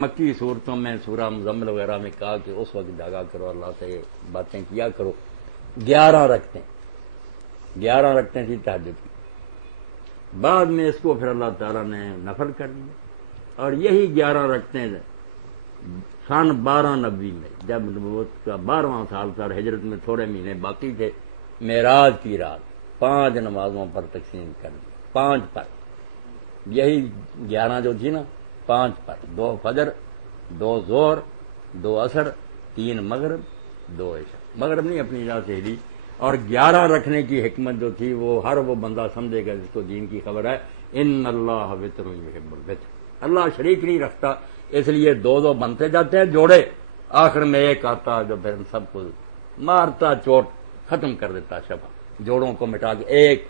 مکی صورتوں میں سورہ مزمل وغیرہ میں کہا کہ اس وقت جاگا کرو، اللہ سے باتیں کیا کرو۔ 11 رکھتے تھی تہجد کی، بعد میں اس کو پھر اللہ تعالیٰ نے نفل کر دیا، اور یہی 11 رکھتے سن 12 نبوی میں، جب نبوت کا 12واں سال تھا، ہجرت میں تھوڑے مہینے باقی تھے، معراج کی رات 5 نمازوں پر تقسیم کر دیا، 5 پر، یہی 11 جو تھی نا 5 پر، 2 فجر، 2 ظہر، 2 عصر، 3 مغرب، 2 عشاء، مغرب نہیں اپنی جگہ سے ہلی۔ اور 11 رکھنے کی حکمت جو تھی وہ ہر وہ بندہ سمجھے گا جس کو دین کی خبر ہے، ان اللہ وتر یحب الوتر، اللہ شریک نہیں رکھتا، اس لیے 2 بنتے جاتے ہیں جوڑے، آخر میں ایک آتا جو پھر سب کو مارتا چوٹ ختم کر دیتا، شفا جوڑوں کو مٹا کے ایک۔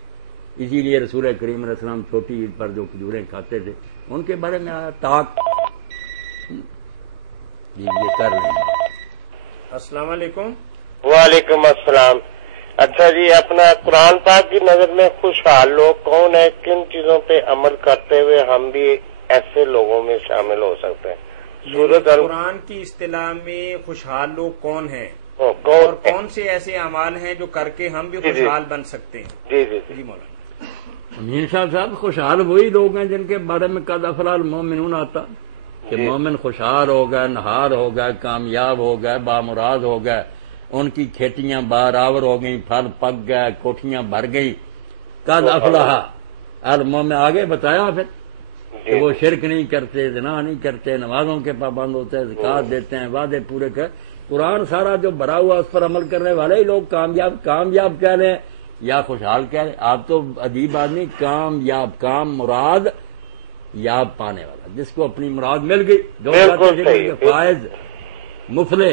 اسی لیے رسول کریم علیہ السلام چھوٹی عید پر جو کھجوریں کھاتے تھے ان کے بارے میں آیا تاک یہ کر لیں۔ السلام علیکم۔ وعلیکم السلام۔ اچھا جی، اپنا قرآن پاک کی نظر میں خوشحال لوگ کون ہیں؟ کن چیزوں پہ عمل کرتے ہوئے ہم بھی ایسے لوگوں میں شامل ہو سکتے ہیں؟ قرآن کی اصطلاح میں خوشحال لوگ کون ہیں اور کون سے ایسے اعمال ہیں جو کر کے ہم بھی خوشحال بن سکتے ہیں؟ جی جی جی مولانا امین صاحب خوشحال وہی لوگ ہیں جن کے بارے میں قد افلح المؤمنون آتا کہ مومن خوشحال ہو گئے، نہار ہو گئے، کامیاب ہو گئے، بامراد ہو گئے، ان کی کھیتیاں بارآور ہو گئیں، پھل پک گئے، کوٹھیاں بھر گئیں، قد افلح المؤمن۔ آگے بتایا پھر کہ وہ شرک نہیں کرتے، زنا نہیں کرتے، نمازوں کے پابند ہوتے ہیں، زکات دیتے ہیں، وعدے پورے کر۔ قرآن سارا جو بھرا ہوا اس پر عمل کرنے والے ہی لوگ کامیاب کہہ رہے ہیں یا خوشحال کہہ رہے ہیں؟ آپ تو عجیب آدمی، کامیاب، کام مراد یاب پانے والا، جس کو اپنی مراد مل گئی، جو فائز مفلح،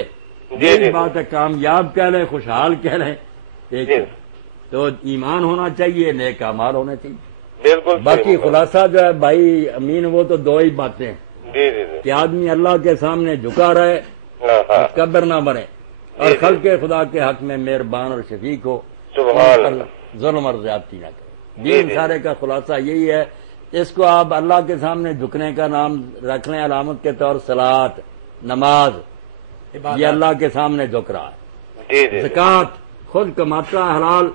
یہی بات ہے، کامیاب کہہ رہے ہیں، خوشحال کہہ رہے ہیں، ایک تو ایمان ہونا چاہیے، نیک اعمال ہونا چاہیے۔ بالکل۔ باقی خلاصہ جو ہے بھائی امین، وہ تو 2 ہی باتیں ہیں کہ آدمی اللہ کے سامنے جھکا رہے، متکبر نہ بنے، اور خلق خدا کے حق میں مہربان اور شفیق ہو، ظلم اور زیادتی نہ کرے۔ دین سارے کا خلاصہ یہی ہے۔ اس کو آپ اللہ کے سامنے جھکنے کا نام رکھ لیں علامت کے طور، صلاۃ، نماز، یہ اللہ کے سامنے جھک رہا ہے۔ زکات خود کماتا حلال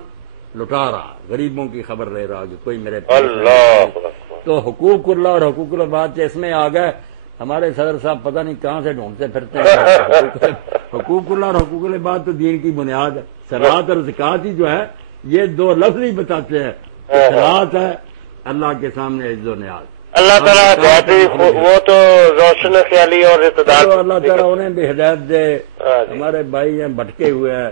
لٹا رہا، غریبوں کی خبر لے رہا کہ کوئی میرے پاس، تو حقوق اللہ اور حقوق العباد اس میں آ گئے۔ ہمارے صدر صاحب پتہ نہیں کہاں سے ڈھونڈتے پھرتے ہیں، حقوق اللہ اور حقوق العباد تو دین کی بنیاد ہے۔ صلاۃ اور زکات ہی جو ہے یہ 2 لفظ ہی بتاتے ہیں، صلاۃ ہے اللہ کے سامنے عز و نیاز، اللہ تعالیٰ وہ تو روشن خیالی اور اقتدار، تو اللہ تعالیٰ انہیں بھی ہدایت دے۔ ہمارے بھائی ہیں بھٹکے ہوئے ہیں،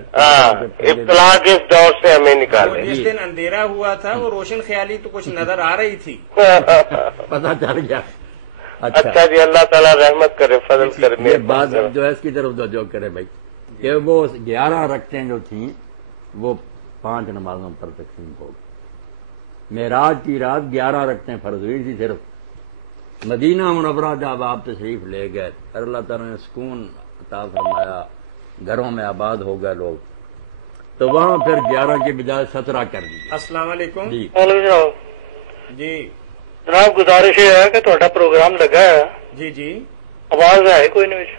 ابتلا کے اس دور سے ہمیں نکالے۔ جس دن اندھیرا ہوا تھا وہ روشن خیالی تو کچھ نظر آ رہی تھی، پتہ چل گیا۔ اچھا جی، اللہ تعالیٰ رحمت کرے، فضل کرے۔ یہ بات جو ہے اس کی طرف توجہ کرے بھائی کہ وہ 11 رکعتیں جو تھیں وہ 5 نمازوں پر تقسیم ہو گئی۔ معراج کی رات 11 رکعتیں فرض ہوئی تھی صرف۔ مدینہ منورہ جب آپ تشریف لے گئے، اللہ تعالیٰ نے سکون عطا فرمایا، گھروں میں آباد ہو گئے لوگ، تو وہاں پھر 11 کی بجائے 17 کر دی۔ السلام علیکم جی جی جناب، گزارش یہ ہے کہ تھوڑا پروگرام لگا ہے، جی آواز ہے کوئی نہیں؟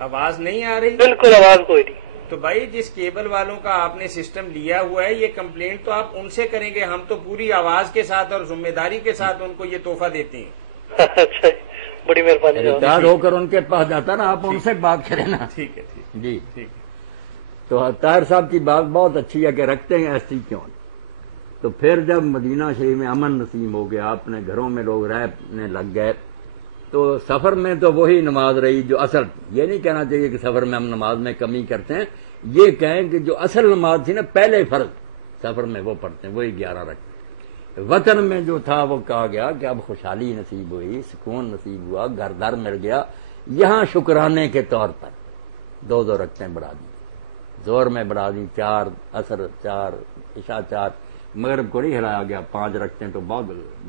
آواز نہیں آ رہی؟ بالکل آواز کوئی نہیں۔ تو بھائی جس کیبل والوں کا آپ نے سسٹم لیا ہوا ہے، یہ کمپلینٹ تو آپ ان سے کریں گے، ہم تو پوری آواز کے ساتھ اور ذمہ داری کے ساتھ ان کو یہ تحفہ دیتے ہیں۔ اچھا جی، بڑی مہربانی۔ ریٹائر ہو کر ان کے پاس جاتا نا، آپ ان سے بات کریں نا۔ ٹھیک ہے جی ٹھیک ہے۔ تو طاہر صاحب کی بات بہت اچھی ہے کہ رکھتے ہیں ایسی کیوں؟ تو پھر جب مدینہ شریف میں امن نصیب ہو گیا، اپنے گھروں میں لوگ رہنے لگ گئے، تو سفر میں تو وہی نماز رہی جو اصل، یہ نہیں کہنا چاہیے کہ سفر میں ہم نماز میں کمی کرتے ہیں، یہ کہیں کہ جو اصل نماز تھی نا پہلے فرض سفر میں وہ پڑھتے ہیں، وہی 11 رکھتے ہیں۔ وطن میں جو تھا وہ کہا گیا کہ اب خوشحالی نصیب ہوئی، سکون نصیب ہوا، گھر دار مل گیا، یہاں شکرانے کے طور پر 2 رکعتیں بڑھا دی، زور میں بڑھا دی، 4، عصر 4، عشاء 4، مغرب کو نہیں ہلایا گیا، 5 رکھتے ہیں تو بہت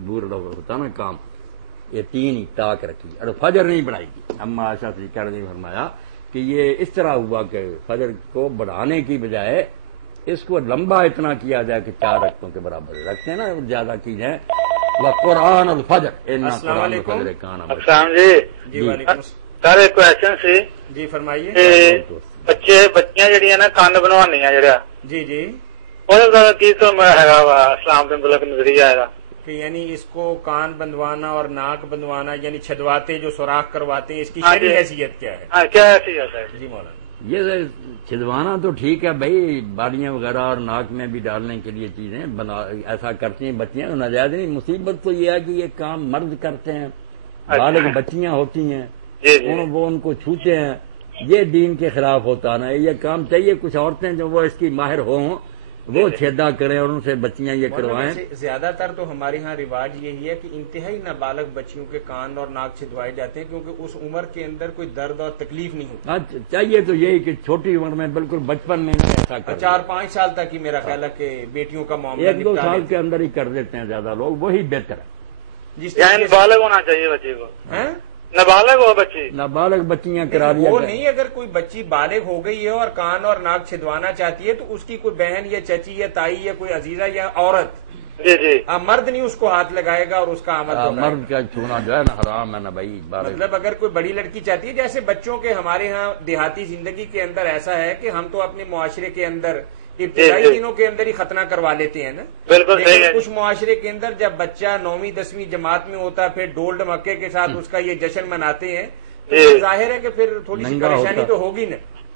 دور ہوتا نا کام، یہ 3 ہی تاک رکھی، اور فجر نہیں بڑھائی گی۔ اما عائشہ صدیقہ نے فرمایا کہ یہ اس طرح ہوا کہ فجر کو بڑھانے کی بجائے اس کو لمبا اتنا کیا جائے کہ 4 رکعتوں کے برابر رکھتے ہیں نا، زیادہ کی جائے وقرآن الفجر انا السلام قرآن علیکم۔ الفجر کان مشہودا۔ السلام جی جی وعلیکم السلام۔ سر ایک کوشچن سی جی فرمائیے۔ کہ بچیاں جہاں نا کن بنوانیاں جہاں جی جی وہ کی تو ہے وا اسلام کے مطلب نظریہ ہے کہ یعنی اس کو کان بندوانا اور ناک بندوانا یعنی چھدواتے جو سوراخ کرواتے ہیں، اس کی ہاں شرعی جی۔ حیثیت کیا ہے؟ ہاں کیا ایسی ہوتا ہے؟ جی مولانا۔ یہ چھدوانا تو ٹھیک ہے بھائی، بالیاں وغیرہ اور ناک میں بھی ڈالنے کے لیے چیزیں ایسا کرتی ہیں بچیاں، ناجائز نہیں۔ مصیبت تو یہ ہے کہ یہ کام مرد کرتے ہیں، بالغ بچیاں ہوتی ہیں، جی جی وہ ان کو چھوتے ہیں، یہ دین کے خلاف ہوتا نا۔ یہ کام چاہیے کچھ عورتیں جو وہ اس کی ماہر ہوں وہ چھیدا کریں اور ان سے بچیاں یہ کروائیں۔ مولانا ویسے زیادہ تر تو ہمارے ہاں رواج یہی ہے کہ انتہائی نابالغ بچیوں کے کان اور ناک چھدوائے جاتے ہیں، کیونکہ اس عمر کے اندر کوئی درد اور تکلیف نہیں ہوتی۔ چاہیے تو یہی کہ چھوٹی عمر میں بالکل بچپن میں ایسا کریں۔ 4-5 سال تک ہی میرا خیال ہے کہ بیٹیوں کا معاملہ 1-2 نپٹا سال لیتے کے اندر ہی کر دیتے ہیں زیادہ لوگ، وہی بہتر ہے۔ ہیں۔ جس یعنی طریقے سے بالغ ہونا چاہیے بچی کو، ہیں؟ نابالغ ہو بچی۔ نابالغ بچیاں کرا دیا وہ کریں۔ نہیں، اگر کوئی بچی بالغ ہو گئی ہے اور کان اور ناک چھدوانا چاہتی ہے تو اس کی کوئی بہن یا چچی یا تائی یا کوئی عزیزہ یا عورت، جی جی مرد نہیں اس کو ہاتھ لگائے گا اور اس کا آمد ہوگا۔ مرد کا چھونا جو ہے نا حرام ہے نا بھائی، بالغ۔ مطلب اگر کوئی بڑی لڑکی چاہتی ہے، جیسے بچوں کے ہمارے ہاں دیہاتی زندگی کے اندر ایسا ہے کہ ہم تو اپنے معاشرے کے اندر ابتدائی دنوں کے اندر ہی ختنہ کروا لیتے ہیں نا، بالکل صحیح لیکن ہے۔ کچھ معاشرے کے اندر جب بچہ 9ویں 10ویں جماعت میں ہوتا ہے پھر ڈول ڈمکے کے ساتھ اس کا یہ جشن مناتے ہیں، تو جی۔ ظاہر ہے کہ پھر تھوڑی سی ننگا پریشانی ہوتا۔ تو ہوگی نا۔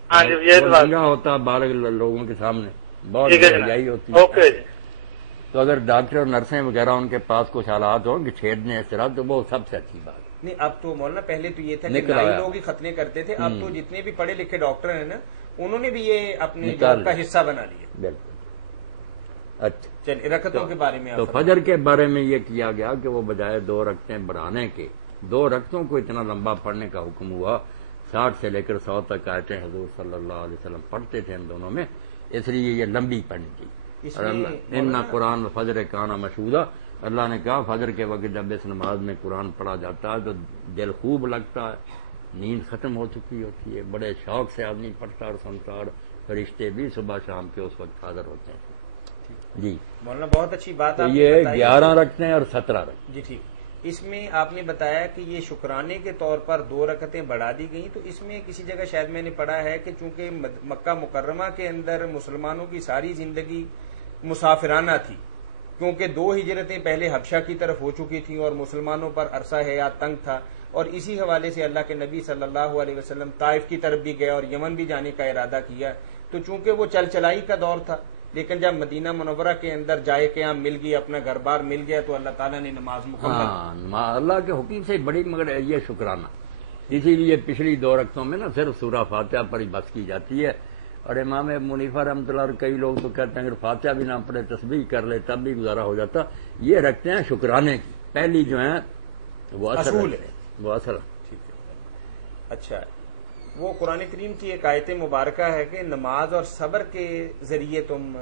ہاں جی یہ تو وہ بات ننگا ہوتا بالغ لوگوں کے سامنے، بہت ٹھیک ہے یہی ہوتی ہے۔ اوکے جی۔ تو اگر ڈاکٹر اور نرسیں وغیرہ ان کے پاس کچھ حالات ہوں کہ چھیدنے اس طرح، تو وہ سب سے اچھی بات ہے۔ نہیں اب تو مولانا پہلے تو یہ تھا کہ نکل نائی آیا۔ لوگ ہی ختنے کرتے تھے، اب تو جتنے بھی پڑھے لکھے ڈاکٹر ہیں نا انہوں نے بھی یہ اپنے نکال جاب کا حصہ بنا لیا۔ بالکل۔ اچھا، چلیے رکعتوں کے بارے میں آپ تو فرمائیں۔ فجر کے بارے میں یہ کیا گیا کہ وہ بجائے 2 رکعتیں بڑھانے کے، 2 رکعتوں کو اتنا لمبا پڑھنے کا حکم ہوا، 60 سے لے کر 100 تک آیتیں حضور صلی اللہ علیہ وسلم پڑھتے تھے ان دونوں میں، اس لیے یہ لمبی پڑھنی تھی۔ اس اور میں اللہ ان قرآن فجر کانا مشہودا، اللہ نے کہا فجر کے وقت جب اس نماز میں قرآن پڑھا جاتا ہے تو دل خوب لگتا ہے، نیند ختم ہو چکی ہوتی ہے، بڑے شوق سے آدمی پڑھتا اور سنتا، اور فرشتے بھی صبح شام کے اس وقت حاضر ہوتے ہیں۔ جی، مولانا بہت اچھی بات تو آپ نے یہ بتائی۔ 11 رکھتے ہیں اور 17 رکھتے جی ٹھیک، اس میں آپ نے بتایا کہ یہ شکرانے کے طور پر 2 رکعتیں بڑھا دی گئیں، تو اس میں کسی جگہ شاید میں نے پڑھا ہے کہ چونکہ مکہ مکرمہ کے اندر مسلمانوں کی ساری زندگی مسافرانہ تھی، کیونکہ 2 ہجرتیں پہلے حبشہ کی طرف ہو چکی تھیں اور مسلمانوں پر عرصہ حیات تنگ تھا، اور اسی حوالے سے اللہ کے نبی صلی اللہ علیہ وسلم طائف کی طرف بھی گئے اور یمن بھی جانے کا ارادہ کیا، تو چونکہ وہ چل چلائی کا دور تھا، لیکن جب مدینہ منورہ کے اندر جائے قیام مل گئی، اپنا گھر بار مل گیا، تو اللہ تعالیٰ نے نماز مکمل ہاں، اللہ کے حکم سے بڑی، مگر یہ شکرانہ، اسی لیے پچھلی 2 رکعتوں میں نا صرف سورہ فاتحہ پر ہی بس کی جاتی ہے، اور امام ابو حنیفہ رحمۃ اللہ اور کئی لوگ تو کہتے ہیں اگر فاتحہ بھی نہ پڑھے تسبیح کر لے تب بھی گزارا ہو جاتا۔ یہ رکھتے ہیں شکرانے کی، پہلی جو ہیں وہ اصول ہے۔ وہ اصل۔ ٹھیک ہے، اچھا، وہ قرآن کریم کی ایک آیت مبارکہ ہے کہ نماز اور صبر کے ذریعے تم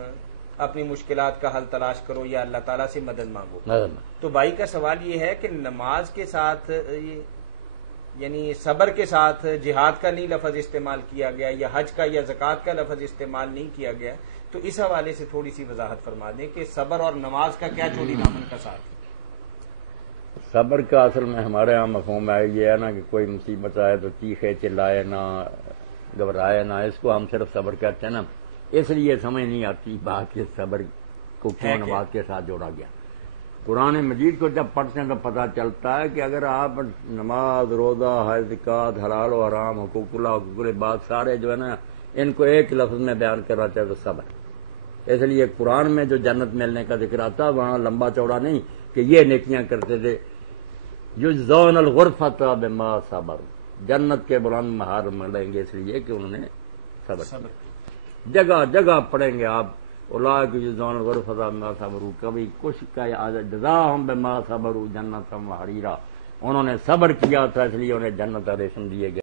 اپنی مشکلات کا حل تلاش کرو یا اللہ تعالیٰ سے مدد مانگو۔ تو بھائی کا سوال یہ ہے کہ نماز کے ساتھ یعنی صبر کے ساتھ جہاد کا نہیں لفظ استعمال کیا گیا، یا حج کا یا زکوٰۃ کا لفظ استعمال نہیں کیا گیا، تو اس حوالے سے تھوڑی سی وضاحت فرما دیں کہ صبر اور نماز کا کیا چولی دامن کا ساتھ ہے؟ صبر کا اصل میں ہمارے یہاں مفہوم ہے یہ ہے نا کہ کوئی مصیبت آئے تو چیخے چلائے نہ، گھبرائے نہ، اس کو ہم صرف صبر کہتے ہیں نا، اس لیے سمجھ نہیں آتی بات کہ صبر کو کیوں نماز کے ساتھ جوڑا گیا۔ قرآن مجید کو جب پڑھتے ہیں تو پتہ چلتا ہے کہ اگر آپ نماز، روزہ، حج، زکوٰۃ، حلال و حرام، حقوق اللہ، حقوق العباد سارے جو ہے نا ان کو ایک لفظ میں بیان کرنا چاہے تو صبر۔ اس لیے قرآن میں جو جنت ملنے کا ذکر آتا ہے وہاں لمبا چوڑا نہیں کہ یہ نیکیاں کرتے تھے، یجزون الغرفۃ بما صبروا، جنت کے بلند مہار ملیں گے اس لیے کہ انہوں نے صبر کیا۔ جگہ جگہ پڑھیں گے آپ اولئک یجزون الغرفۃ بما صبروا، کبھی کچھ کا جزاہم بما صبروا جنۃ وحریرا، انہوں نے صبر کیا تھا اس لیے انہیں جنت ریشم دیے گئے۔